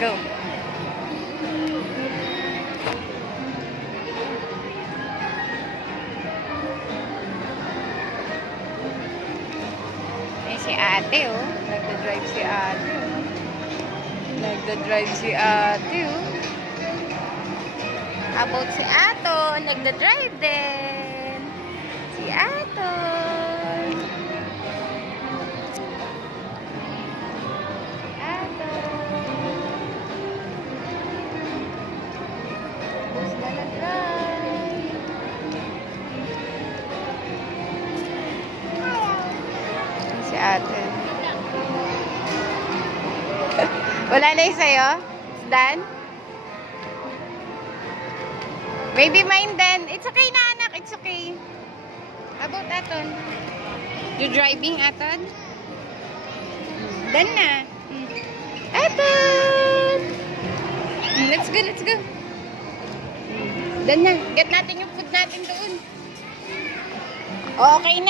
Go. Eh, si ate, oh. Nagda-drive si ate, oh. Nagda-drive si ate, oh. About si Ato, nagda-drive din. Si Ato. Ato. Who's gonna drive? Si Ate. Wala na yung sa'yo? It's done? Baby mine then. It's okay na anak. It's okay. How about Aton? You driving Aton? Done na. Aton! Let's go, let's go. Done na. Get natin yung food natin doon. Okay na.